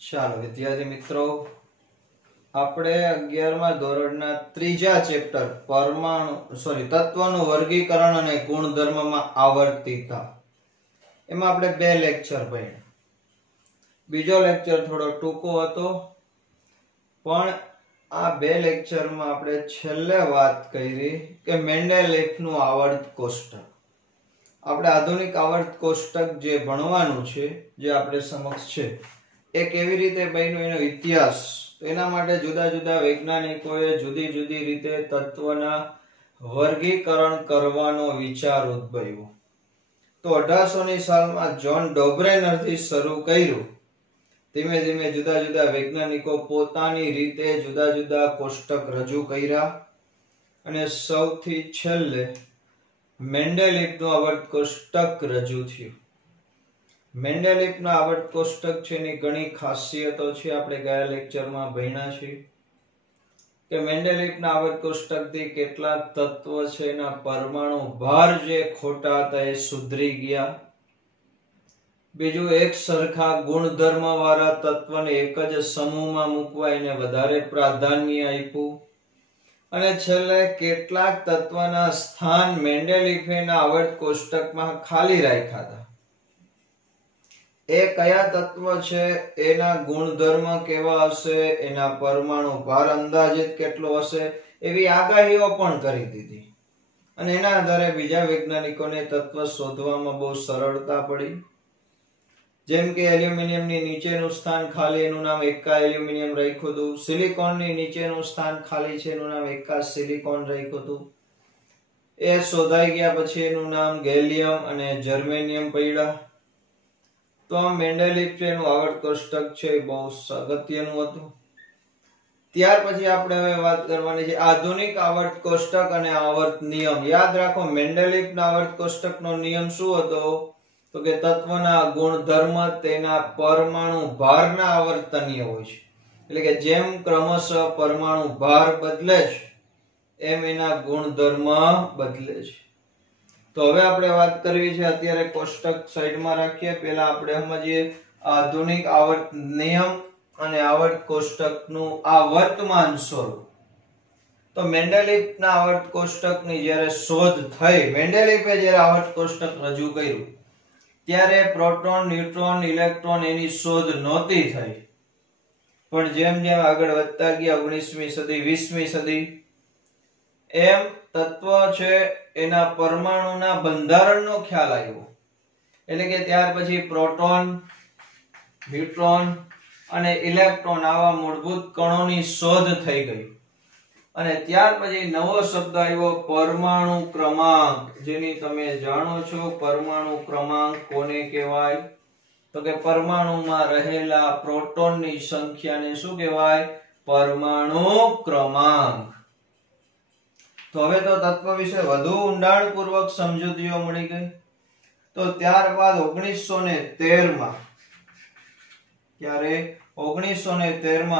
ચાલો વિદ્યાર્થી મિત્રો, આપણે 11મા ધોરણના ત્રીજા ચેપ્ટર તત્વનું વર્ગીકરણ અને ગુણધર્મમાં આવર્તિતા એમાં આપણે બે લેક્ચર ભણ્યા. બીજો લેક્ચર થોડો ટૂંકો હતો, પણ આ બે લેક્ચરમાં આપણે છેલ્લે વાત કરી કે મેન્ડેલિફનું આવર્ત કોષ્ટક. આપણે આધુનિક આવર્ત કોષ્ટક જે ભણવાનું છે, જે આપણે સમક્ષ છે, એ કેવી રીતે બન્યું એનો ઇતિહાસ. એના માટે જુદા જુદા વૈજ્ઞાનિકોએ જુદી જુદી રીતે તત્વના વર્ગીકરણ કરવાનો વિચાર ઉદ્ભવ્યો. તો 1800ની સાલમાં જ્હોન ડોબ્રેનરથી શરૂ કર્યું. ધીમે ધીમે જુદા જુદા વૈજ્ઞાનિકો પોતાની રીતે જુદા જુદા કોષ્ટક રજૂ કર્યા અને સૌથી છેલ્લે મેન્ડેલિફનું આવર્ત કોષ્ટક રજૂ થયું. મેન્ડેલિફના આવર્ત કોષ્ટક છે એની ઘણી ખાસિયતો છે, આપણે ગયા લેક્ચરમાં ભણ્યા છીએ કે મેન્ડેલિફના આવર્ત કોષ્ટકથી કેટલાક તત્વ છે એના પરમાણુ ભાર જે ખોટા હતા એ સુધરી ગયા. બીજું, એક સરખા ગુણધર્મ વાળા તત્વને એક જ સમૂહમાં મૂકવા એને વધારે પ્રાધાન્ય આપ્યું. અને છેલ્લે કેટલાક તત્વના સ્થાન મેન્ડેલિફના આવર્ત કોષ્ટકમાં ખાલી રાખ્યા હતા. એ કયા તત્વ છે, એના ગુણધર્મ કેવા હશે, એના પરમાણુ ભાર અંદાજિત કેટલો હશે, એવી આગાહીઓ પણ કરી દીધી. અને એના આધારે બીજા વૈજ્ઞાનિકોને તત્વ શોધવામાં બહુ સરળતા પડી. જેમ કે એલ્યુમિનિયમની નીચેનું સ્થાન ખાલી, એનું નામ એકા એલ્યુમિનિયમ રાખ્યું હતું. સિલિકોનની નીચેનું સ્થાન ખાલી છે, એનું નામ એકા સિલિકોન રાખ્યું હતું. એ શોધાઈ ગયા પછી એનું નામ ગેલિયમ અને જર્મેનિયમ પડ્યા. તો આ મેન્ડેલિફ છે એનું આવર્ત કોષ્ટક છે એ બહુ અગત્યનું હતું. ત્યાર પછી આપણે હવે વાત કરવાની છે આધુનિક આવર્ત કોષ્ટક અને આવર્ત નિયમ. યાદ રાખો, મેન્ડેલિફના આવર્ત કોષ્ટકનો નિયમ શું હતો? તો કે તત્વના ગુણધર્મ તેના પરમાણુ ભારના આવર્તનીય હોય છે. એટલે કે જેમ ક્રમશઃ પરમાણુ ભાર બદલે છે એમ એના ગુણધર્મ બદલે છે. તો હવે આપણે વાત કરવી છે, અત્યારે કોષ્ટક સાઈડમાં રાખીએ. પહેલા આપણે સમજીએ આધુનિક આવર્ત નિયમ અને આવર્ત કોષ્ટકનું આ વર્તમાન સ્વરૂપ. તો મેન્ડેલિફના આવર્ત કોષ્ટકની જ્યારે શોધ થઈ, મેન્ડેલિફે જ્યારે આવર્ત કોષ્ટક રજૂ કર્યું ત્યારે પ્રોટોન, ન્યુટ્રોન, ઇલેક્ટ્રોન એની શોધ નહોતી થઈ. પણ જેમ જેમ આગળ વધતા ગયા 19મી સદી, 20મી સદી, એમ તત્વ છે એના પરમાણુના બંધારણનો ખ્યાલ આવ્યો. એટલે કે ત્યાર પછી પ્રોટોન, ન્યુટ્રોન અને ઇલેક્ટ્રોન આવા મૂળભૂત કણોની શોધ થઈ ગઈ. અને ત્યાર પછી નવો શબ્દ આવ્યો પરમાણુ ક્રમાંક, જેની તમે જાણો છો. પરમાણુ ક્રમાંક કોને કહેવાય? તો કે પરમાણુમાં રહેલા પ્રોટોનની સંખ્યાને શું કહેવાય? પરમાણુ ક્રમાંક. તો હવે તો તત્વ વિશે વધુ ઊંડાણપૂર્વક સમજૂતીઓ મળી ગઈ. તો ત્યારબાદ 1913માં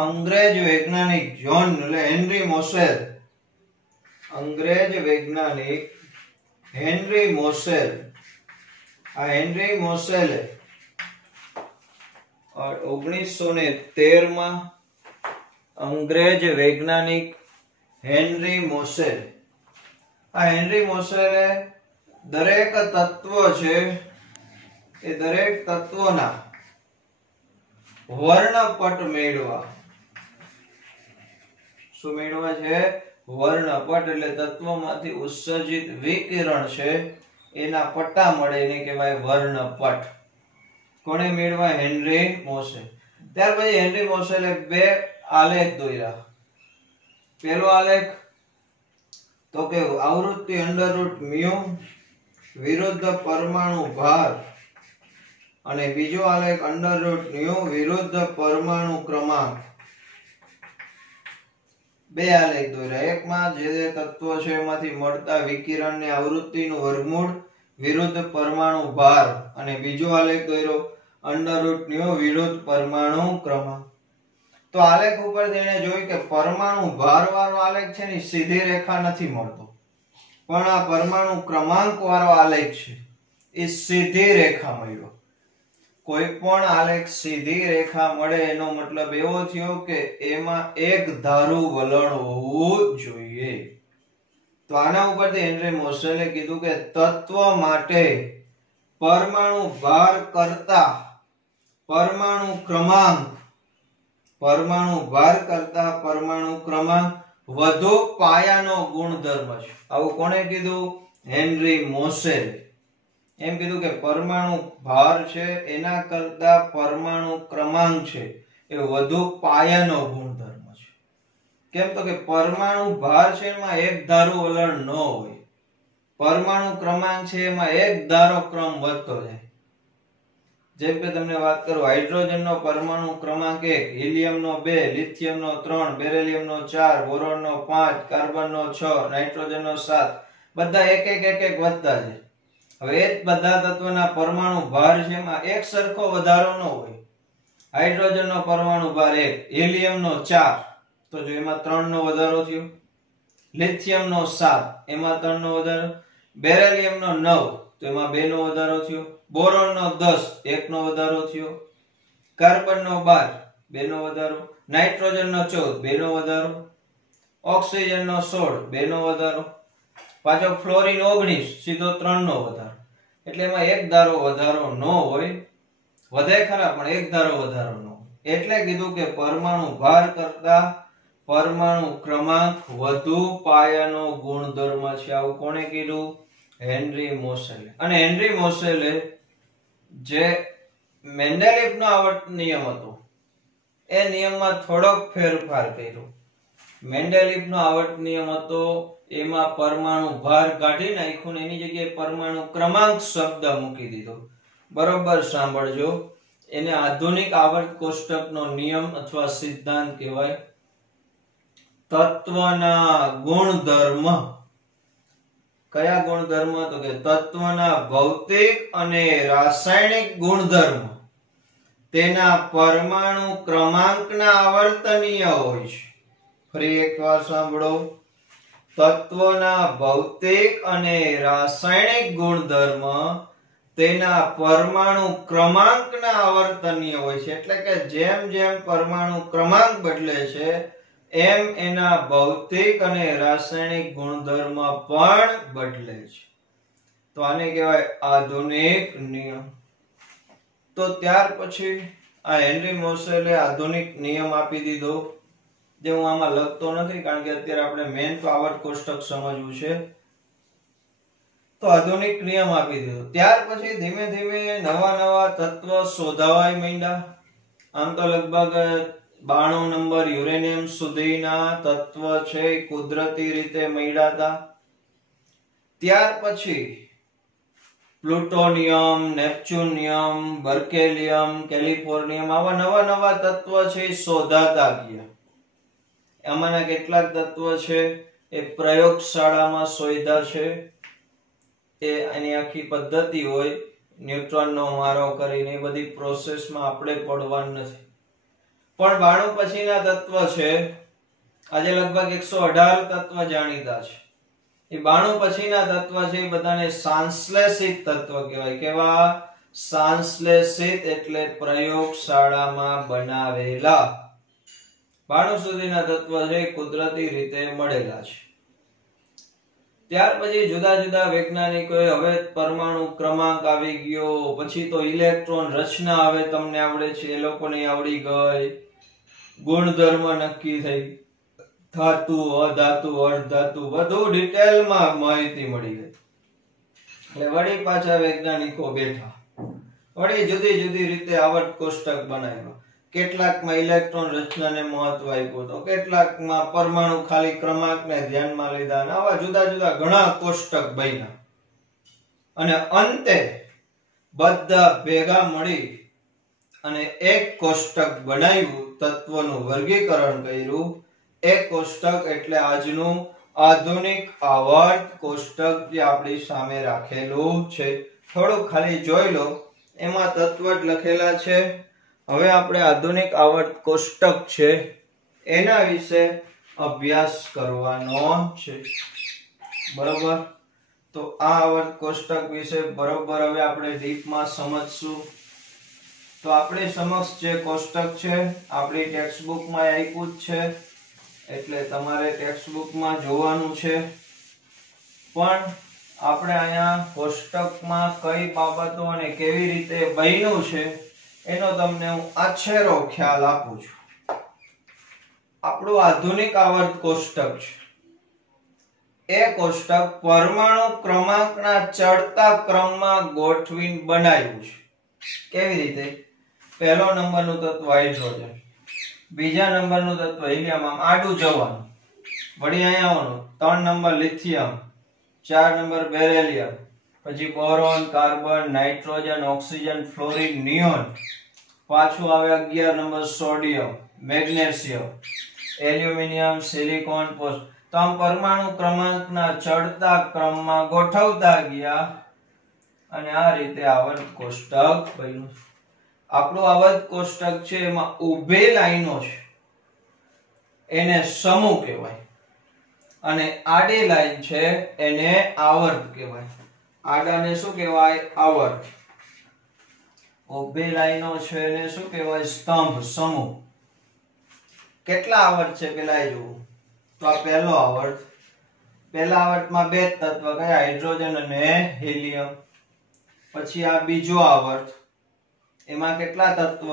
અંગ્રેજ વૈજ્ઞાનિક હેનરી મોસેલે 1913માં અંગ્રેજ વૈજ્ઞાનિક હેનરી મોસેલે દરેક તત્વ છે એ દરેક તત્વના વર્ણપટ મેળવા. શું મેળવા છે? વર્ણપટ. એટલે તત્વમાંથી ઉત્સર્જિત વિકિરણ છે એના પટ્ટા મળે, એને કહેવાય વર્ણપટ. કોણે મેળવા? હેનરી મોસેલ. ત્યાર પછી હેનરી મોસેલે બે આલેખ દોર્યા. પહેલો આલેખ તો કે આવૃત્તિ √μ વિરુદ્ધ પરમાણુ ભાર, અને બીજો આલેખ √μ વિરુદ્ધ પરમાણુ ક્રમાંક. બે આલેખ દોર્યા. એકમાં જે તત્વો છે એમાંથી મળતા વિકિરણની આવૃત્તિનું વર્ગમૂળ વિરુદ્ધ પરમાણુ ભાર, અને બીજો આલેખ દોર્યો √μ વિરુદ્ધ પરમાણુ ક્રમાંક. તો આલેખ ઉપર તેને જોયું કે પરમાણુ ભાર વાળો આલેખ છે ને સીધી રેખા નથી મળતો, પણ આ પરમાણુ ક્રમાંક વાળો આલેખ છે એ સીધી રેખા મળ્યો. કોઈ પણ આલેખ સીધી રેખા મળે એનો મતલબ એવો થયો કે એમાં એક ધારું વલણ હોવું જોઈએ. તો આના ઉપરથી હેનરી મોસેલે કીધું કે તત્વ માટે પરમાણુ ભાર કરતા પરમાણુ ક્રમાંક વધુ પાયાનો ગુણધર્મ છે. આવું કોણે કીધું? હેનરી મોસેલે. એમ કીધું કે પરમાણુ ભાર છે એના કરતા પરમાણુ ક્રમાંક છે એ વધુ પાયાનો ગુણધર્મ છે. કેમ? તો કે પરમાણુ ભાર છે એમાં એક ધારું વલણ ન હોય, પરમાણુ ક્રમાંક છે એમાં એક ધારો ક્રમ વધતો જાય. જેમ કે તમને વાત કરું, હાઇડ્રોજન નો પરમાણુ ક્રમાંક 1, હિલિયમ નો 2, લિથિયમ નો 3, બેરિલિયમ નો 4, બોરોન નો 5, કાર્બન નો 6, નાઇટ્રોજન નો 7, બધા એક એક વધતા જાય. હવે એ જ બધા તત્વના પરમાણુ ભાર છે એમાં એક સરખો વધારો ન હોય. હાઇડ્રોજન નો પરમાણુ ભાર 1, હિલિયમ નો 4, તો જો એમાં 3 નો વધારો થયો. લિથિયમ નો 7, એમાં 3 નો વધારો. બેરિલિયમ નો 9, તો એમાં 2 નો વધારો થયો. બોરોન નો 10, 1 નો વધારો થયો. કાર્બન નો 12, 2 નો વધારો. નાઇટ્રોજન નો 14, 2 નો વધારો. ઓક્સિજન નો 16, 2 નો વધારો. પાછો ફ્લોરિન 19, સીધો 3 નો વધારો. એટલે એમાં એક ધારો વધારો ન હોય, વધે ખરા પણ એક ધારો વધારો ન હોય. એટલે કીધું કે પરમાણુ ભાર કરતા પરમાણુ ક્રમાંક વધુ પાયાનો ગુણધર્મ છે. આવું કોણે કીધું? હેનરી મોસેલે. અને હેનરી મોસેલે જે મેન્ડેલિફનો આવર્ત નિયમ હતો એ નિયમમાં થોડોક ફેરફાર કર્યો. મેન્ડેલિફનો આવર્ત નિયમ હતો એમાં પરમાણુ ભાર કાઢી નાખ્યો ને એની જગ્યાએ પરમાણુ ક્રમાંક શબ્દ મૂકી દીધો. બરોબર સાંભળજો, એને આધુનિક આવર્ત કોષ્ટકનો નિયમ અથવા સિદ્ધાંત કહેવાય. તત્વના ગુણધર્મ. કયા ગુણધર્મ? તો કે તત્વના ભૌતિક અને રાસાયણિક ગુણધર્મ તેના પરમાણુ ક્રમાંકના આવર્તનીય હોય છે. ફરી એકવાર સાંભળો, તત્વના ભૌતિક અને રાસાયણિક ગુણધર્મ તેના પરમાણુ ક્રમાંકના આવર્તનીય હોય છે. એટલે કે જેમ જેમ પરમાણુ ક્રમાંક બદલે છે એમ એના ભૌતિક અને રાસાયણિક ગુણધર્મ પણ બદલે છે. તો આને કહેવાય આધુનિક નિયમ. તો ત્યાર પછી આ હેનરી મોસેલે આધુનિક નિયમ આપી દીધો, જે હું આમાં લખતો નથી કારણ કે અત્યારે આપણે મેન તો આવર્ત કોષ્ટક સમજવું છે. તો આધુનિક નિયમ આપી દીધો. ત્યાર પછી ધીમે ધીમે નવા તત્વ શોધાવાય માંડ્યા. આમ તો લગભગ 92 નંબર યુરેનિયમ સુધીના તત્વ છે કુદરતી રીતે મળ્યા હતા. ત્યાર પછી પ્લુટોનિયમ, નેપ્ચ્યુનિયમ, બર્કેલિયમ, કેલિફોર્નિયમ આવા નવા તત્વ છે શોધાતા ગયા. આમાંના કેટલાક તત્વ છે એ પ્રયોગશાળામાં શોધ્યા છે. એ એની આખી પદ્ધતિ હોય, ન્યુટ્રોનનો મારો કરીને એ બધી પ્રોસેસમાં આપણે પડવાનું નથી. પણ 92 પછીના તત્વ છે, આજે લગભગ 118 તત્વ જાણીતા છે. એ 92 પછીના તત્વ છે એ બધાને સંશ્લેષિત તત્વ કહેવાય. કેવા? સંશ્લેષિત એટલે પ્રયોગશાળામાં બનાવેલા. 92 સુધીના તત્વ છે કુદરતી રીતે મળેલા છે. ત્યાર પછી જુદા જુદા વૈજ્ઞાનિકોએ હવે પરમાણુ ક્રમાંક આવી ગયો, પછી તો ઇલેક્ટ્રોન રચના હવે તમને આવડે છે, એ લોકોને આવડી ગઈ. ગુણધર્મ નક્કી થઈ, ધાતુ, અધાતુ, અર્ધધાતુ બધું ડિટેલમાં માહિતી મળી ગઈ. એટલે વળી પાછા વૈજ્ઞાનિકો બેઠા, વળી જુદી જુદી રીતે આવર્ત કોષ્ટક બનાવ્યો. કેટલાકમાં ઇલેક્ટ્રોન રચનાને મહત્વ આપ્યું તો કેટલાકમાં પરમાણુ ખાલી ક્રમાંકને ધ્યાનમાં લીધા. આવા જુદા જુદા ઘણા કોષ્ટક બન્યા. અને અંતે બધા ભેગા મળી અને એક કોષ્ટક બનાવ્યું, તત્વનું વર્ગીકરણ કર્યું. એક કોષ્ટક એટલે આજનું આધુનિક આવર્ત કોષ્ટક જે આપણી સામે રાખેલું છે. થોડું ખાલી જોઈ લો, એમાં તત્વ જ લખેલા છે. હવે આપણે આધુનિક આવર્ત કોષ્ટક છે એના વિશે અભ્યાસ કરવાનો છે. બરોબર? તો આ આવર્ત કોષ્ટક વિશે બરોબર હવે આપણે ડીપમાં સમજશું. તો આપણી સમક્ષ જે કોષ્ટક છે આપણી ટેક્સ્ટબુકમાં આપ્યું જ છે, એટલે તમારે ટેક્સ્ટબુકમાં જોવાનું છે. પણ આપણે અહીંયા કોષ્ટકમાં કઈ બાબતો અને કેવી રીતે બન્યું છે એનો તમને હું આછેરો ખ્યાલ આપું છું. આપણું આધુનિક આવર્ત કોષ્ટક છે. એ કોષ્ટક પરમાણુ ક્રમાંકના ચડતા ક્રમમાં ગોઠવીને બનાવ્યું છે. કેવી રીતે? પહેલો નંબરનું તત્વ હાઇડ્રોજન, બીજા નંબરનું તત્વ હિલિયમ, આમ આડું જવાનું, વળી અહીંયા આવવાનું, 3 નંબર લિથિયમ, 4 નંબર બેરિલિયમ, પછી boron, carbon, nitrogen, oxygen, fluorine, neon, પાછું આવે 11 number sodium, magnesium, aluminium, silicon, phosphorus. તો આમ પરમાણુ ક્રમાંકના ચડતા ક્રમમાં ગોઠવતા ગયા અને આ રીતે આવર્ત કોષ્ટક બન્યું. આપણું આવર્ત કોષ્ટક છે એમાં ઊભી લાઈનો છે એને સમૂહ કહેવાય અને આડી લાઈન છે એને આવર્ત કહેવાય. આડાને શું કહેવાય? આવર્ત. ઊભી લાઈનો છે એને શું કહેવાય? સ્તંભ, સમૂહ. કેટલા આવર્ત છે પેલા એ જોવું. તો આ પહેલો આવર્ત. પહેલા આવર્તમાં બે તત્વ કયા? હાઇડ્રોજન અને હિલિયમ. પછી આ બીજો આવર્ત, એમાં કેટલા તત્વ?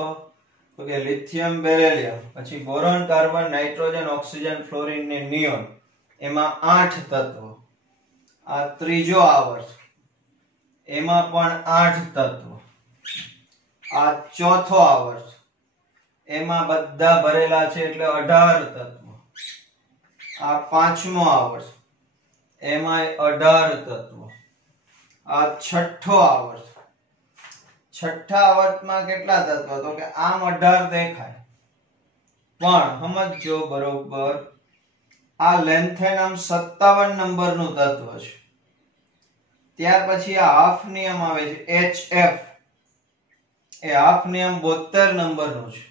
તો કે લિથિયમ, બેરિલિયમ, પછી boron, carbon, nitrogen, oxygen, fluorine ને નિયોન, એમાં 8 તત્વ. આ ત્રીજો આવર્ત, એમાં પણ 8 તત્વ. આ ચોથો આવર્ત, એમાં બધા ભરેલા છે એટલે 18 તત્વ. આ પાંચમો આવર્ત, એમાં 18 તત્વ. આ છઠ્ઠો આવર્ત. છઠ્ઠા આવર્તમાં કેટલા તત્વ? તો કે આમ 18 દેખાય, પણ સમજો બરોબર, આ લેન્થેન આમ 57 નંબરનું તત્વ છે. ત્યાર પછી આ હાફ નિયમ આવે છે HF, એ હાફ નિયમ 72 નંબરનું છે.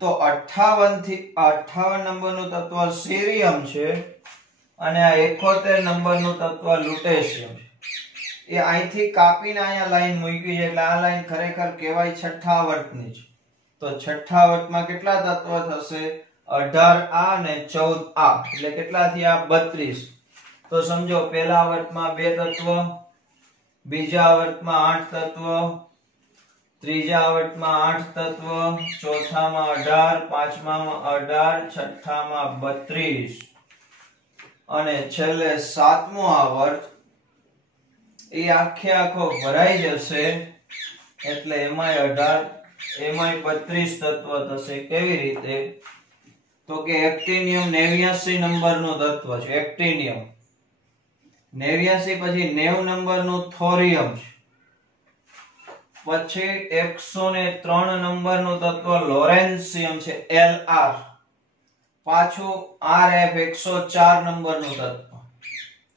તો 58 નંબરનું તત્વ સીરિયમ છે અને આ 71 નંબરનું તત્વ લ્યુટેશિયમ છે. એ અહીંથી કાપીને અહીંયા લાઈન મૂકી છે એટલે આ લાઈન ખરેખર કહેવાય છઠ્ઠા આવર્તની છે. તો છઠ્ઠા આવર્તમાં કેટલા તત્વ થશે? 18 આ અને 14 આ, એટલે કેટલા થયા? 32. તો સમજો પહેલા આવર્તમાં 2 તત્વ, બીજા આવર્તમાં 8 તત્વ, ત્રીજા આવર્તમાં 8 તત્વ, ચોથામાં 18, પાંચમામાં 18, છઠ્ઠામાં 32 અને છેલ્લે સાતમો આવર્ત એ આખો ભરાઈ જશે એટલે એમાંય 18 એમાંય 32 તત્વ થશે. કેવી રીતે? તો કે એક્ટિનિયમ 89 નંબરનું તત્વ છે. એક્ટિનિયમ 89, પછી 90 નંબરનું થોરિયમ છે, પછી 103 નંબરનું તત્વ લોરેન્સિયમ છે, Lr, પાછું Rf 104 નંબરનું તત્વ,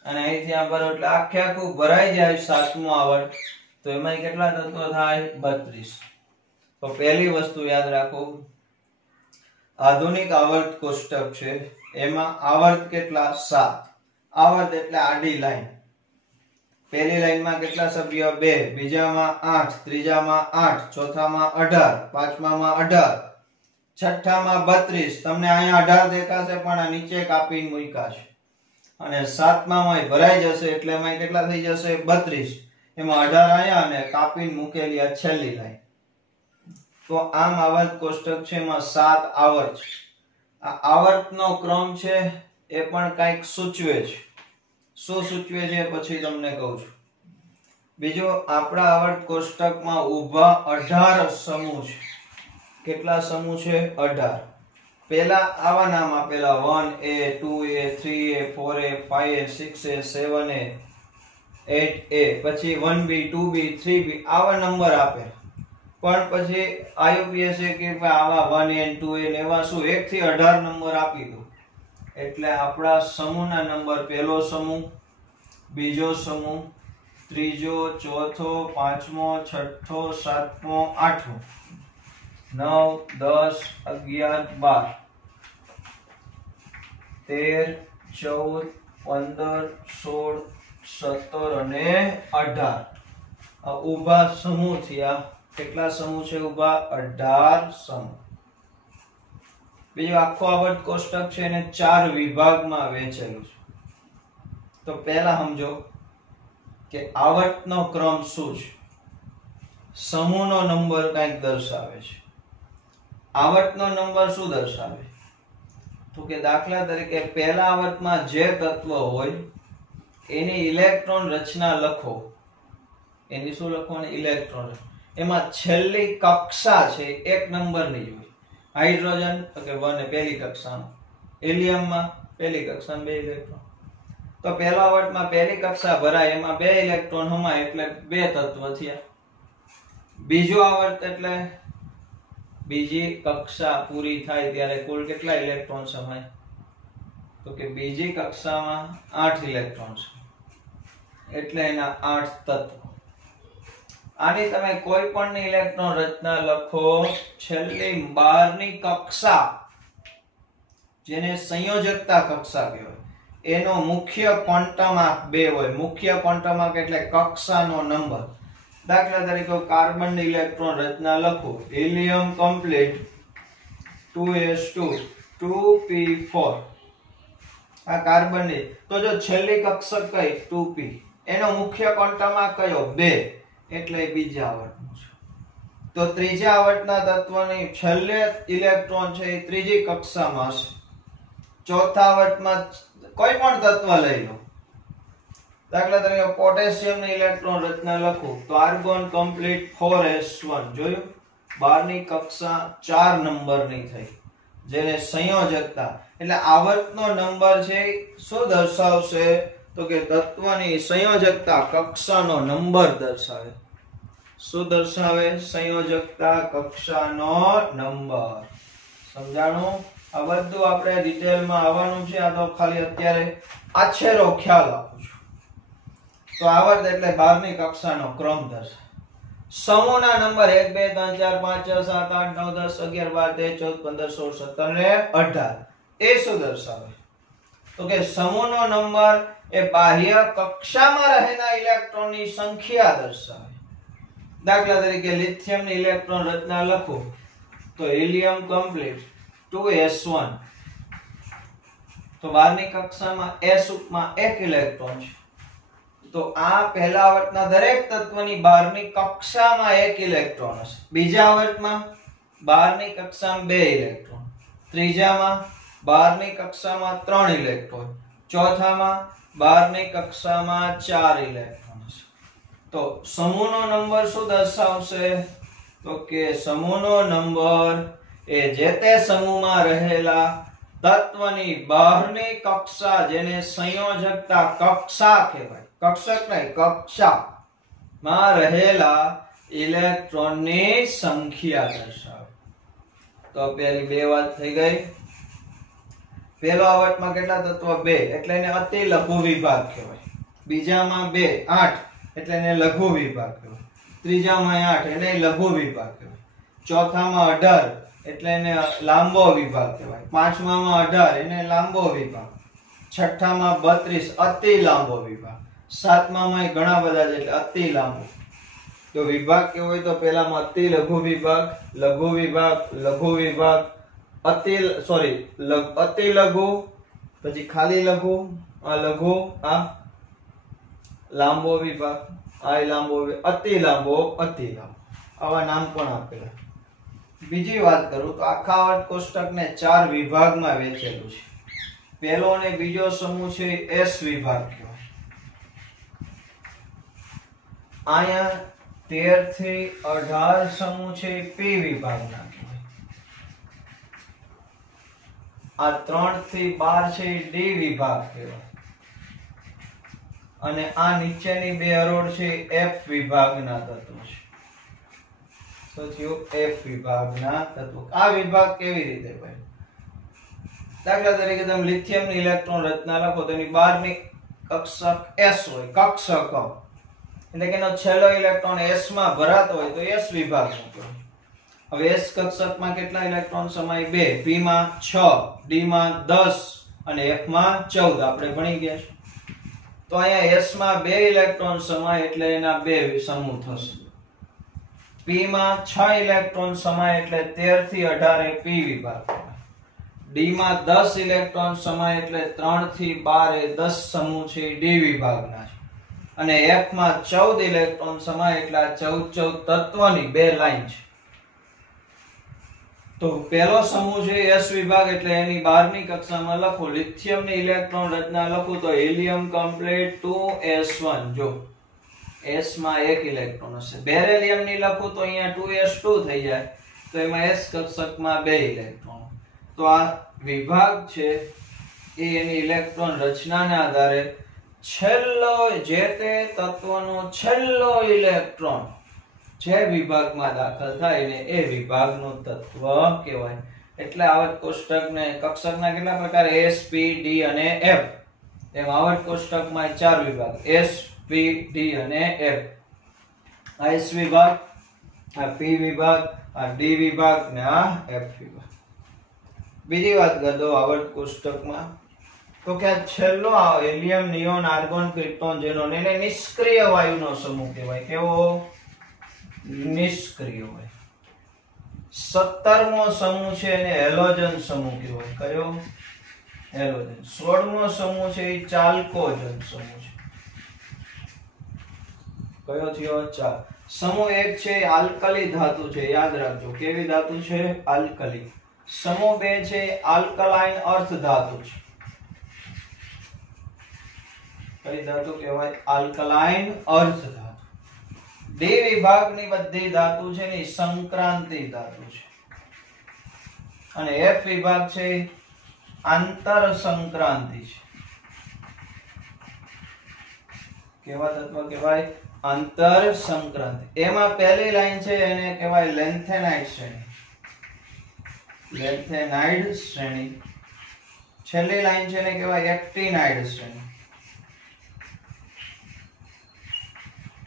અને અહીંથી આ ભરો એટલે આખું ભરાઈ જાય સાતમું આવર્ત. તો એમાં કેટલા તત્વ થાય? 32. તો પહેલી વસ્તુ યાદ રાખો, આધુનિક આવર્ત કોષ્ટક છે એમાં આવર્ત કેટલા? 7. આવર્ત એટલે આડી લાઈન. પહેલી લાઈનમાં કેટલા સભ્ય? 2, બીજામાં 8, ત્રીજામાં 8, ચોથામાં 18, પાંચમામાં 18, છઠ્ઠામાં 32. તમને અહીંયા 18 દેખાશે પણ આ નીચે કાપીને મૂક્યા છે. અને સાતમામાં ભરાઈ જશે એટલે એમાં કેટલા થઈ જશે? 32. એમાં 18 આયા અને કાપીને મૂકેલી આ છેલ્લી લાઈન. તો આમ આવર્ત કોષ્ટક છે એમાં 7 આવર્ત છે. આ આવર્તનો ક્રમ છે એ પણ કંઈક સૂચવે છે. શું સૂચવે છે પછી તમને કહું છું. બીજો, આપણા આવર્ત કોષ્ટકમાં ઊભા 18 સમૂહ છે. કેટલા સમૂહ છે? 18. પહેલા આવા નામ આપેલા 1A, 2A, 3A, 4A, 5A, 6A, 7A, 8A, પછી 1B, 2B, 3B આવા નંબર આપે. પણ પછી IUPAC કે આવા 1A, 2A ને એવા શું 1 થી 18 નંબર આપી દો. એટલે આપણા સમૂહના નંબર પહેલો સમૂહ, બીજો સમૂહ, ત્રીજો, ચોથો, પાંચમો, છઠ્ઠો, સાતમો, આઠમો, 9, 10, 11, 12, 13, 14, 15, 16, 17 અને 18 આ ઊભા સમૂહ થયા કેટલા સમૂહ છે ઉભા? 18 સમૂહ. બીજું આખો આવર્ત કોષ્ટક છે એને 4 વિભાગમાં વહેંચેલું છે. તો પહેલા સમજો કે આવર્તનો ક્રમ શું છે. સમૂહનો નંબર કંઈક દર્શાવે છે. આવર્તનો નંબર શું દર્શાવે? તો કે દાખલા તરીકે પહેલા આવર્તમાં જે તત્વ હોય એની ઇલેક્ટ્રોન રચના લખો. એની શું લખવાની? ઇલેક્ટ્રોન. એમાં છેલ્લી કક્ષા છે એક નંબરની જ હોય. હાઇડ્રોજન તો કે 1 પહેલી કક્ષામાં, હિલિયમમાં પહેલી કક્ષામાં 2 ઇલેક્ટ્રોન. તો પહેલા આવર્તમાં પહેલી કક્ષા ભરાય એમાં 2 ઇલેક્ટ્રોન હમાય એટલે 2 તત્વ થયા. બીજો આવર્ત એટલે બીજી કક્ષા પૂરી થાય ત્યારે કુલ કેટલા ઇલેક્ટ્રોન સમાય? તો કે બીજી કક્ષામાં 8 ઇલેક્ટ્રોન છે એટલે એના 8 તત્વ. આની તમે કોઈ પણ ઇલેક્ટ્રોન રચના લખો, છેલ્લી 12ની કક્ષા જેને સંયોજકતા કક્ષા કહેવાય એનો મુખ્ય ક્વોન્ટમ 2 હોય. મુખ્ય ક્વોન્ટમ એટલે કક્ષાનો નંબર. દાખલા તરીકે કાર્બન ઇલેક્ટ્રોન રચના લખો, હિલિયમ કમ્પ્લીટ 2s2 2p4. આ કાર્બન ની તો જો છેલ્લી કક્ષક કઈ 2p, એનો મુખ્ય ક્વોન્ટમ કયો? 2 એટલે બીજા આવર્તનું છે. તો ત્રીજા આવર્તના તત્વની છેલ્લે ઇલેક્ટ્રોન છે એ ત્રીજી કક્ષામાં હશે. ચોથા આવર્તમાં કોઈ પણ તત્વ લઈ લો, દાખલા તરીકે પોટેશિયમ ની ઇલેક્ટ્રોન રચના લખો તો આર્ગોન કમ્પ્લીટ 4s1. જોયું? 12ની કક્ષા 4 નંબરની થઈ જેને સંયોજકતા એટલે આવર્તનો નંબર છે શું દર્શાવશે? તો કે તત્વની સંયોજકતા કક્ષાનો નંબર દર્શાવે. શું દર્શાવે? સંયોજકતા કક્ષાનો નંબર. સમજાણું? આ બધું આપણે ડિટેલમાં આવવાનું છે. આ તો ખાલી અત્યારે આછેરો ખ્યાલ આપું છું. તો આવર્ત એટલે 12ની કક્ષાનો ક્રમ દર્શાવે. સમૂહના નંબર 1 2 3 4 5 6 7 8 9 10 11 12 13 14 15 16 17 અને 18 એ શું દર્શાવે? તો કે સમૂહનો નંબર એ બાહ્ય કક્ષામાં રહેલા ઇલેક્ટ્રોનની સંખ્યા દર્શાવે. દાખલા તરીકે લિથિયમની ઇલેક્ટ્રોન રચના લખો તો હિલિયમ કમ્પ્લીટ 2s1. તો 12ની કક્ષામાં s ઉપમાં 1 ઇલેક્ટ્રોન છે. તો આ પહેલા આવર્તના દરેક તત્વની 12ની કક્ષામાં 1 ઇલેક્ટ્રોન હશે. બીજા આવર્તમાં 12ની કક્ષામાં 2 ઇલેક્ટ્રોન, ત્રીજામાં 12ની કક્ષામાં 3 ઇલેક્ટ્રોન, ચોથામાં 12ની કક્ષામાં 4 ઇલેક્ટ્રોન હશે. તો સમૂહનો નંબર શું દર્શાવશે? તો કે સમૂહનો નંબર એ જે તે સમૂહમાં રહેલા તત્વની બહારની કક્ષા જેને સંયોજકતા કક્ષા કહેવાય, કક્ષક નહીં કક્ષા માં રહેલા ઇલેક્ટ્રોનની સંખ્યા દર્શાવે. તો પહેલી 2 વાત થઈ ગઈ. પહેલો આવર્તમાં કેટલા તત્વ? 2 એટલે એને અતિ લઘુ વિભાગ કહેવાય. બીજામાં 2 8 એટલે એને લઘુ વિભાગ કહેવાય. ત્રીજામાં 8 એને લઘુ વિભાગ કહેવાય. ચોથામાં 18 એટલે એને લાંબો વિભાગ કહેવાય. પાંચમામાં 18 એને લાંબો વિભાગ. છઠ્ઠામાં 32 અતિ લાંબો વિભાગ. સાતમામાં ઘણા બધા છે એટલે અતિ લાંબો. તો વિભાગ કેવો હોય તો પહેલામાં અતિ લઘુ વિભાગ, લઘુ વિભાગ, લઘુ વિભાગ, અતિ લઘુ, પછી ખાલી લઘુ, આ લઘુ, આ લાંબો વિભાગ, આ લાંબો, અતિ લાંબો, અતિ લાંબો. આવા નામ પણ આપેલા. બીજી વાત કરું તો આખા આવર્ત કોષ્ટકને 4 વિભાગમાં વહેંચેલું છે. પહેલો અને બીજો સમૂહ છે S વિભાગ કહેવાય. અહીંયા 13 થી 18 સમૂહ છે P વિભાગના કહેવાય. આ 3 થી 12 છે D વિભાગ કહેવાય. અને આ નીચેની 2 હરોળ છે F વિભાગના તત્વો છે. F વિભાગના તત્વો. આ વિભાગ કેવી રીતે હોય? દાખલા તરીકે તમે લિથિયમની ઇલેક્ટ્રોન રચના લખો તો એની બહારની કક્ષક S હોય, કક્ષક એટલે કે એનો છેલ્લો ઇલેક્ટ્રોન S માં ભરાતો હોય તો S વિભાગ કહેવાય. હવે S કક્ષકમાં કેટલા ઇલેક્ટ્રોન સમાય? 2, P માં 6, D માં 10 અને F માં 14 આપણે ભણી ગયા છે. તો અહીંયા S માં 2 ઇલેક્ટ્રોન સમાય એટલે એના 2 સમૂહ થશે. P પી માં 6 ઇલેક્ટ્રોન સમાય એટલે 13 થી 18 એ પી વિભાગ. ડી માં 10 ઇલેક્ટ્રોન સમાય એટલે 3 થી 12 એ 10 સમૂહ છે ડી વિભાગના છે. અને એફ માં 14 ઇલેક્ટ્રોન સમાય એટલે 14 તત્વની બે લાઈન છે. તો પહેલો સમૂહ છે એસ વિભાગ એટલે એની 12મી કક્ષામાં લખો. લિથિયમની ઇલેક્ટ્રોન રચના લખું તો હિલિયમ કમ્પ્લીટ 2s1. જો s માં 1 ઇલેક્ટ્રોન હશે. બેરિલિયમની લખું તો અહીંયા 2s2 થઈ જાય, તો એમાં s કક્ષકમાં 2 ઇલેક્ટ્રોન. તો આ વિભાગ છે એ એની ઇલેક્ટ્રોન રચનાના આધારે છેલ્લો જે તે તત્વનો છેલ્લો ઇલેક્ટ્રોન જે વિભાગમાં દાખલ થાય ને એ વિભાગનું તત્વ કહેવાય. એટલે આવર્ત કોષ્ટકને કક્ષકના કેટલા પ્રકાર? S, P, D અને F. એમ આવર્ત કોષ્ટકમાં 4 વિભાગ S, P, D અને F. આ S વિભાગ, આ P વિભાગ, આ D વિભાગ ને આ F વિભાગ. બીજી વાત કરી દો આવર્ત કોષ્ટકમાં, તો કે છેલ્લો helium, neon, argon, krypton, xenon એને નિષ્ક્રિય વાયુનો સમૂહ કહેવાય. કેવો? નિષ્ક્રિય વાયુ. 17મો સમૂહ છે એને હેલોજન સમૂહ કહેવાય. કયો? હેલોજન. 16મો સમૂહ છે એ ચાલ્કોજન સમૂહ છે. કયો થયો? ચાલ. સમૂહ 1 છે આલ્કલી ધાતુ છે, યાદ રાખજો. કેવી ધાતુ છે? આલ્કલી. સમૂહ 2 છે આલ્કલાઇન અર્થ ધાતુ છે. કઈ ધાતુ કહેવાય? આલ્કલાઇન અર્થ ધાતુ. ડી વિભાગની બધી ધાતુ છે ને સંક્રાંતિ ધાતુ છે. અને એફ વિભાગ છે આંતર સંક્રાંતિ છે. કેવા તત્વ કહેવાય? આંતર સંક્રાંતિ. એમાં પહેલી લાઈન છે એને કહેવાય લેન્થેનાઇડ શ્રેણી. લેન્થેનાઇડ શ્રેણી. છેલ્લી લાઈન છે એને કહેવાય એક્ટિનાઇડ શ્રેણી.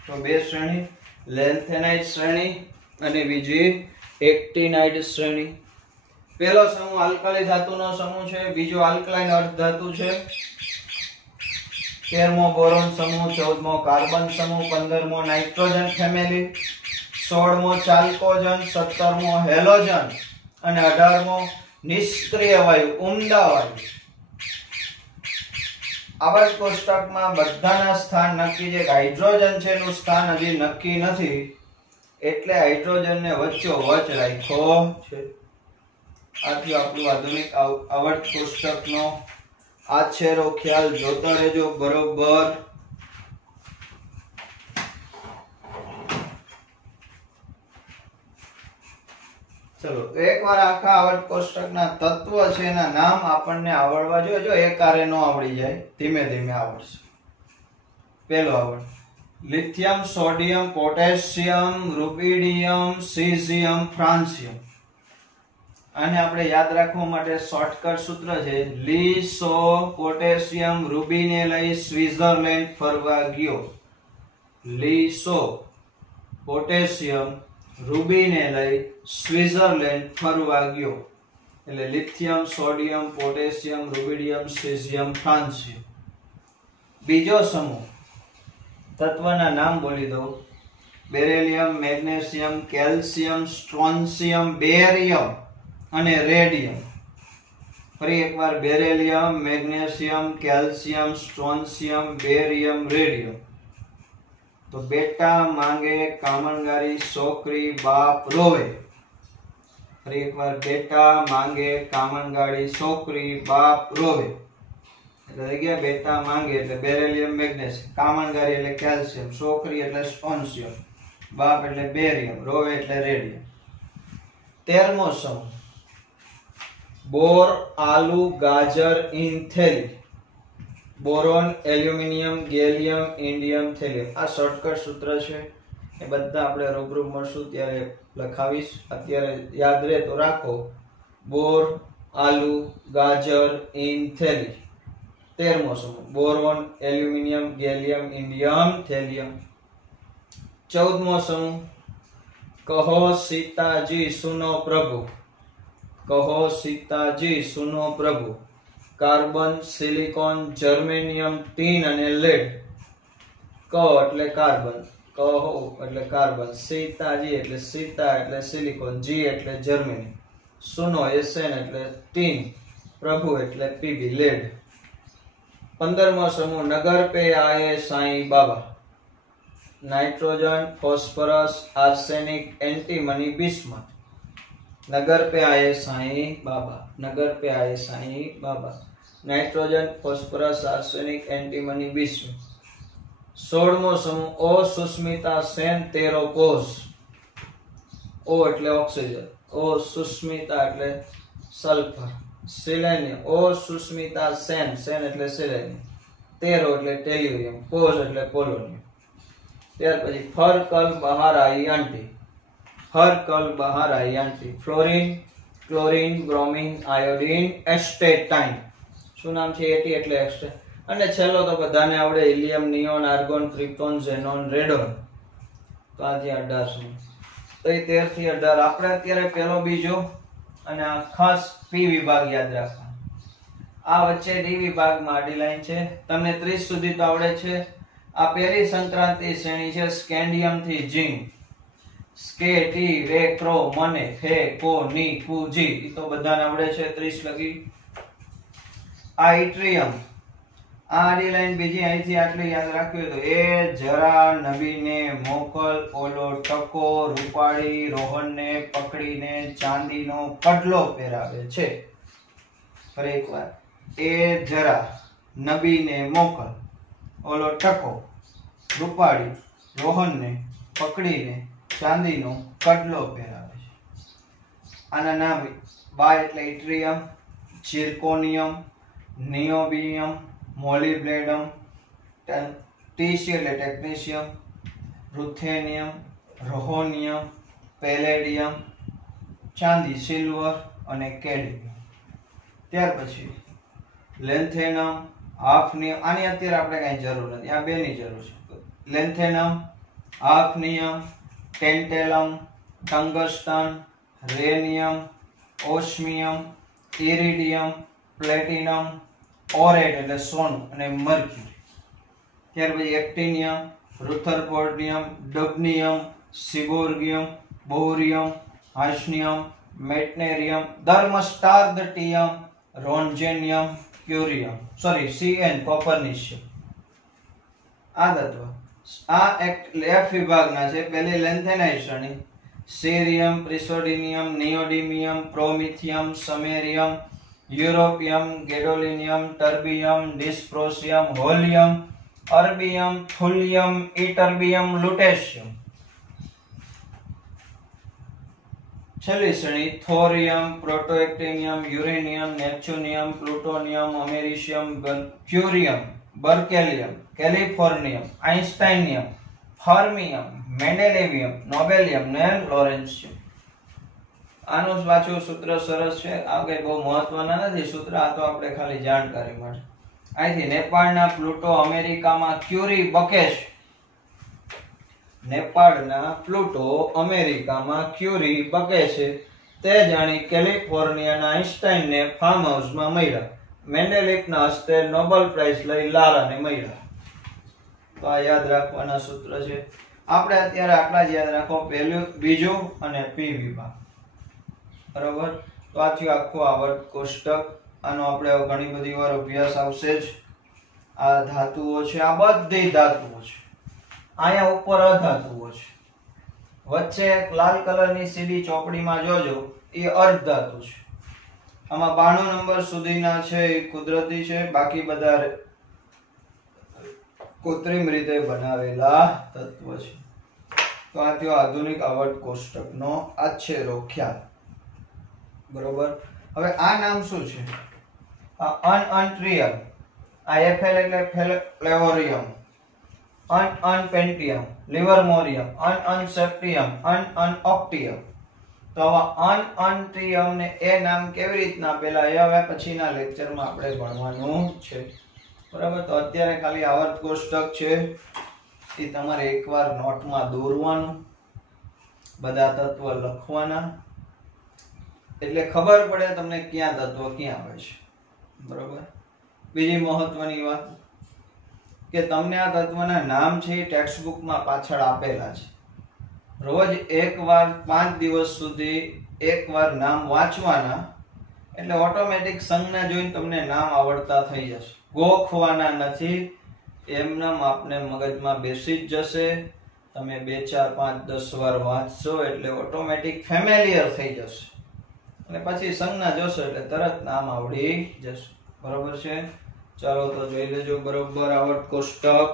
તો બે શ્રેણી, લેન્થેનાઇડ શ્રેણી અને બીજી એક્ટિનાઇડ શ્રેણી. પહેલો સમૂહ આલ્કલી ધાતુનો સમૂહ છે, બીજો આલ્કલાઇન અર્ધ ધાતુ છે, 13મો બોરોન સમૂહ, 14મો કાર્બન સમૂહ, 15મો નાઇટ્રોજન ફેમિલી, 16મો ચાલ્કોજન, 17મો હેલોજન અને 18મો નિષ્ક્રિય વાયુ, ઊંડા વાયુ. આવર્ત કોષ્ટકમાં બધાના સ્થાન નક્કી છે. હાઇડ્રોજન છે એનું સ્થાન હજી નક્કી નથી, એટલે હાઇડ્રોજનને વચ્ચોવચ રાખ્યો છે. આથી આપણું આધુનિક આવર્ત કોષ્ટકનો આછેરો ખ્યાલ જોતા રહેજો બરોબર. ચલો એકવાર આખા આવર્ત કોષ્ટકના તત્વ છે એના નામ આપણને આવડવા જોઈએ. જો એકારે નો આવડી જાય, ધીમે ધીમે આવડશે. પહેલો આવર્ત lithium, sodium, potassium, rubidium, caesium, francium. આને આપણે યાદ રાખવા માટે શોર્ટકટ સૂત્ર છે લીસો. પોટેશિયમ રૂબીને લઈ સ્વિટ્ઝરલેન્ડ ફરવા ગયો. લીસો પોટેશિયમ રૂબીને લઈ સ્વિટ્ઝરલેન્ડ ફરવા ગયો. એટલે lithium, sodium, potassium, rubidium, caesium, francium. બીજો સમૂહ તત્વના નામ બોલી દો. Beryllium, magnesium, calcium, strontium, barium અને રેડિયમ. ફરી એકવાર beryllium, magnesium, calcium, strontium, barium, radium. તો બેટા માંગે કામણગારી, છોકરી બાપ રોવે. ફરી એકવાર બેટા માંગે કામણગારી, છોકરી બાપ રોવે. એટલે થઈ ગયા બેટા માંગે એટલે બેરિલિયમ, મેગ્નેશિયમ, કામણગારી એટલે કેલ્શિયમ, છોકરી એટલે સ્ટ્રોન્શિયમ, બાપ એટલે બેરિયમ, રોવે એટલે રેડિયમ. 13મો સમૂહ બોર, આલુ, ગાજર, ઇન્થેલી. Boron, aluminium, gallium, indium, thallium. આ શોર્ટકટ સૂત્ર છે, એ બધા આપણે રૂબરૂ મળશું ત્યારે લખાવીશ. અત્યારે યાદ રહે તો રાખો. બોર, આલુ, ગાજર, ઇન્થેલી. 13મો સમૂહ boron, aluminium, gallium, indium, thallium. 14મો સમૂહ કહો સીતાજી સુનો પ્રભુ. કહો સીતાજી સુનો પ્રભુ. કાર્બન, સિલિકોન, જર્મેનિયમ, ટીન અને લેડ. ક એટલે કાર્બન, કહો એટલે કાર્બન, સીતાજી એટલે સીતા એટલે સિલિકોન, જી એટલે જર્મની, સુનો એસએન એટલે ટીન, પ્રભુ એટલે પીબી લેડ. 15મો સમૂહ નગર पे आए Sai Baba. Nitrogen, phosphorus, arsenic, antimony, bismuth. नगर पे आए साईं बाबा, नगर पे आए Sai Baba. Nitrogen, phosphorus, arsenic, antimony, bismuth. 16मो समूह ओ सुस्मिता सेन तेरो कोष. ओ એટલે ઓક્સિજન, ओ सुस्मिता એટલે સલ્ફર, સેલેનિયમ. ओ सुस्मिता सेन, सेन એટલે સેલેનિયમ, તેરો એટલે ટેલ્યુરિયમ, કોષ એટલે પોલોનિયમ. ત્યાર પછી ફર કલ બહાર आई आंटी. हर कल बाहर आई aunty. Fluorine, chlorine, bromine, iodine, astatine. શું નામ છે? એટી એટલે એસ્ટે. અને છેલ્લો તો બધાને આવડે, helium, neon, argon, krypton, xenon, radon. તો આ જે 18 છે. તો એ 13 થી 18 આપણે અત્યારે પહેલો બીજો અને આ ખાસ પી વિભાગ યાદ રાખવાનો. આ વચ્ચે ડી વિભાગમાં આડી લાઈન છે. તમને 30 સુધી તો આવડે છે. આ પહેલી સંક્રાંતિ શ્રેણી છે સ્કેન્ડિયમ થી ઝિંક. સ્કે, ટી, રે, ક્રો, મને, ફે, કો, ની, કુ, જી. એ તો બધાને આવડે છે 30 લગી. આ ઇટ્રિયમ, આ આડી લાઈન બીજી અહીંથી આટલી યાદ રાખવી તો એ જરા નબીને મોકલ, ઓલો ટકો રૂપાળી રોહનને પકડીને ચાંદીનો કડલો પહેરાવે છે. ફરી એકવાર, એ જરા નબીને મોકલ, ઓલો ટકો રૂપાળી રોહનને પકડીને ચાંદીનો કડલો પહેરાવે છે. આના નામ બાય એટલે ઇટ્રિયમ, ઝિર્કોનિયમ, નિયોબિયમ, મોલિબ્લેડમ, ટીસી એટલે ટેક્નેશિયમ, રૂથેનિયમ, રોહોનિયમ, પેલેડિયમ, ચાંદી, સિલ્વર અને કેડમિયમ. ત્યાર પછી લેન્થેનમ, હાફનિયમ. આની અત્યારે આપણે કઈ જરૂર નથી, આ બેની જરૂર છે. લેન્થેનમ, હાફનિયમ, ટેન્ટેલમ, ટંગસ્ટન, રેનિયમ, ઓસ્મિયમ, ઇરિડિયમ, પ્લેટિનમ, ઓરેટ એટલે સોનું અને મર્ક્યુરી. ત્યાર પછી એક્ટિનિયમ, રુથરફોર્ડિયમ, ડબનિયમ, સિબોર્ગિયમ, બોરિયમ, હાસ્નિયમ, મેટનેરિયમ, ધર્મસ્ટાર્દટિયમ, રોન્જેનિયમ, ક્યુરિયમ, સીએન કોપરનિશિયમ. આ તત્વ આ એફ વિભાગના છે. પહેલી લેન્થેનાઇટ શ્રેણી સીરિયમ, પ્રિસોડિનિયમ, નિયોડિમિયમ, પ્રોમિથિયમ, સમેરિયમ, યુરોપિયમ, ગેડોલિનિયમ, ટર્બિયમ, ડિસ્પ્રોસિયમ, હોલિયમ, અર્બિયમ, થુલિયમ, ઇટર્બિયમ, લુટેશિયમ. છેલ્લી શ્રેણી થોરિયમ, પ્રોટોએક્ટિનિયમ, યુરેનિયમ, નેપ્ચ્યુનિયમ, પ્લુટોનિયમ, અમેરિશિયમ, ક્યુરિયમ, બર્કેલિયમ, કેલિફોર્નિયમ, આઇન્સ્ટાઇનિયમ, ફર્મિયમ, મેન્ડેલેવિયમ, નોબેલિયમ ને લોરેન્સિયમ. આનું વાંચવું સૂત્ર સરસ છે. આ કઈ બહુ મહત્વના નથી સૂત્ર, આ તો આપણે ખાલી જાણકારી માટે. અહીંથી નેપાળના પ્લુટો અમેરિકામાં ક્યુરી બકેશ. નેપાળના પ્લુટો અમેરિકામાં ક્યુરી બકે છે તે જાણી કેલિફોર્નિયાના આઇન્સ્ટાઇનને ફાર્મ હાઉસમાં મળ્યા. મેન્ડેલિફના હસ્તે નોબેલ પ્રાઇઝ લઈ લારાને મળ્યા. તો આ યાદ રાખવાના સૂત્ર છે. આપણે અત્યારે આટલા જ યાદ રાખો, પહેલું, બીજું અને પી વિભાગ. બરોબર. તો આ થયું આખું આવર્ત કોષ્ટક. આનો આપણે ઘણી બધી વાર અભ્યાસ આવશે જ. આ ધાતુઓ છે, આ બધી ધાતુઓ છે. અહીંયા ઉપર અધાતુઓ છે. વચ્ચે એક લાલ કલરની સીડી ચોપડીમાં જોજો, એ અર્ધ ધાતુ છે. આમાં 92 નંબર સુધીના છે એ કુદરતી છે, બાકી બધા કૃત્રિમ રીતે બનાવેલા તત્વ છે. તો આ થયો આધુનિક આવર્ત કોષ્ટકનો આછેરો ખ્યાલ. બરોબર. હવે આ નામ શું છે? આ અનટ્રિયમ. આ એફએલ એટલે ફ્લેવોરિયમ, પેન્ટિયમ, લિવરમોરિયમ, સેપ્ટિયમ, ઓક્ટિયમ. તો આવા અનટ્રિયમ ને એ નામ કેવી રીતના આપેલા એ હવે પછીના લેક્ચરમાં આપણે ભણવાનું છે. બરાબર. તો અત્યારે ખાલી આવર્ત કોષ્ટક છે એ તમારે એકવાર નોટમાં દોરવાનું, બધા તત્વ લખવાના, એટલે ખબર પડે તમને ક્યાં તત્વ ક્યાં આવે છે. બરોબર. બીજી મહત્વની વાત, કે તમને આ તત્વના નામ છે એ ટેક્સ્ટ બુકમાં પાછળ આપેલા છે. રોજ એકવાર 5 દિવસ સુધી એકવાર નામ વાંચવાના, એટલે ઓટોમેટિક સંજ્ઞા જોઈને તમને નામ આવડતા થઈ જશે. ગોખવાના નથી, એમનામ આપને મગજમાં બેસી જ જશે. તમે 2 4 5 10 વાર વાંચશો એટલે ઓટોમેટિક ફેમિલિયર થઈ જશે અને પછી સંજ્ઞા જોશો એટલે તરત નામ આવડી જશે. બરોબર છે? ચાલો તો જોઈ લેજો બરોબર આવર્ત કોષ્ટક.